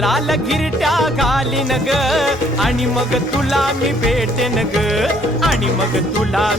उंदराला गिरट्या घालीन ग आणि मग तुला मी भेटेन ग आणि मग तुला